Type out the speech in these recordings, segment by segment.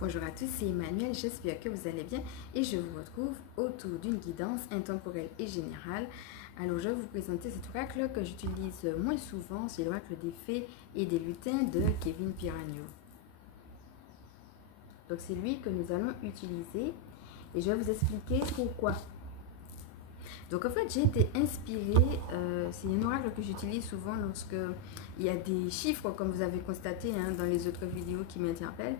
Bonjour à tous, c'est Emmanuel, j'espère que vous allez bien et je vous retrouve autour d'une guidance intemporelle et générale. Alors je vais vous présenter cet oracle que j'utilise moins souvent, c'est l'oracle des fées et des lutins de Kevin Piragno. Donc c'est lui que nous allons utiliser et je vais vous expliquer pourquoi. Donc en fait j'ai été inspirée, c'est un oracle que j'utilise souvent lorsque il y a des chiffres comme vous avez constaté dans les autres vidéos qui m'interpellent.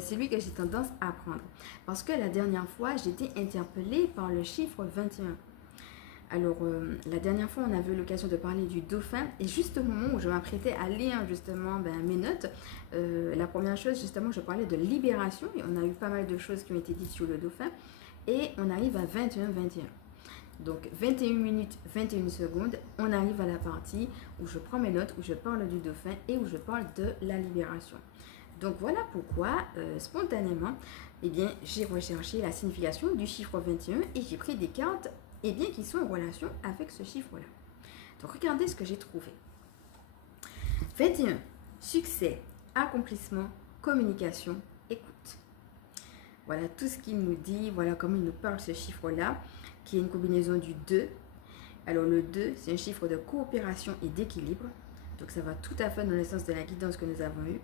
C'est lui que j'ai tendance à prendre. Parce que la dernière fois j'ai été interpellée par le chiffre 21. Alors la dernière fois on avait eu l'occasion de parler du dauphin et juste au moment où je m'apprêtais à lire justement mes notes, la première chose justement je parlais de libération et on a eu pas mal de choses qui ont été dites sur le dauphin et on arrive à 21-21. Donc 21 minutes 21 secondes, on arrive à la partie où je prends mes notes, où je parle du dauphin et où je parle de la libération. Donc voilà pourquoi spontanément, j'ai recherché la signification du chiffre 21 et j'ai pris des cartes qui sont en relation avec ce chiffre-là. Donc regardez ce que j'ai trouvé. 21, succès, accomplissement, communication, écoute. Voilà tout ce qu'il nous dit, voilà comment il nous parle ce chiffre-là, qui est une combinaison du 2. Alors le 2, c'est un chiffre de coopération et d'équilibre. Donc ça va tout à fait dans le sens de la guidance que nous avons eue.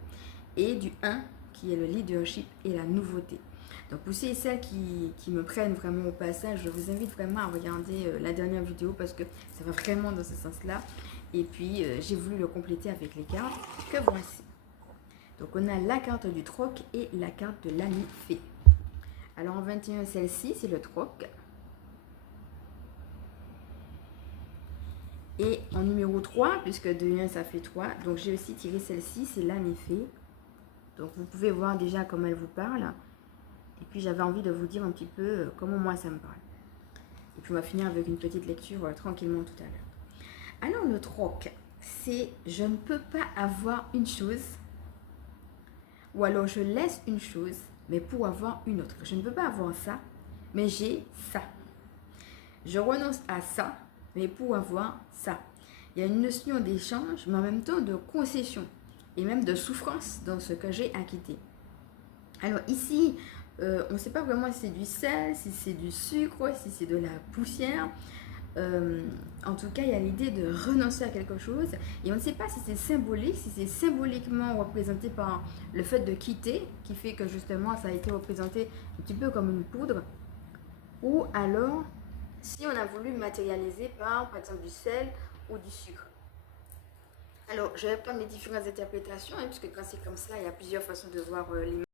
Et du 1, qui est le leadership et la nouveauté. Donc pour ceux et celles qui me prennent vraiment au passage, je vous invite vraiment à regarder la dernière vidéo parce que ça va vraiment dans ce sens-là. Et puis j'ai voulu le compléter avec les cartes que voici. Donc on a la carte du troc et la carte de l'ami fée. Alors en 21, celle-ci, c'est le troc. Et en numéro 3, puisque de 1 ça fait 3, donc j'ai aussi tiré celle-ci, c'est l'ami fée. Donc vous pouvez voir déjà comment elle vous parle. Et puis j'avais envie de vous dire un petit peu comment moi ça me parle. Et puis on va finir avec une petite lecture tranquillement tout à l'heure. Alors le troc, c'est je ne peux pas avoir une chose, ou alors je laisse une chose, mais pour avoir une autre. Je ne peux pas avoir ça, mais j'ai ça. Je renonce à ça, mais pour avoir ça. Il y a une notion d'échange, mais en même temps de concession et même de souffrance dans ce que j'ai à quitter. Alors ici, on ne sait pas vraiment si c'est du sel, si c'est du sucre, si c'est de la poussière. En tout cas, il y a l'idée de renoncer à quelque chose et on ne sait pas si c'est symbolique, si c'est symboliquement représenté par le fait de quitter, qui fait que justement ça a été représenté un petit peu comme une poudre, ou alors si on a voulu matérialiser par exemple du sel ou du sucre. Alors je vais prendre les différentes interprétations puisque quand c'est comme ça il y a plusieurs façons de voir l'image.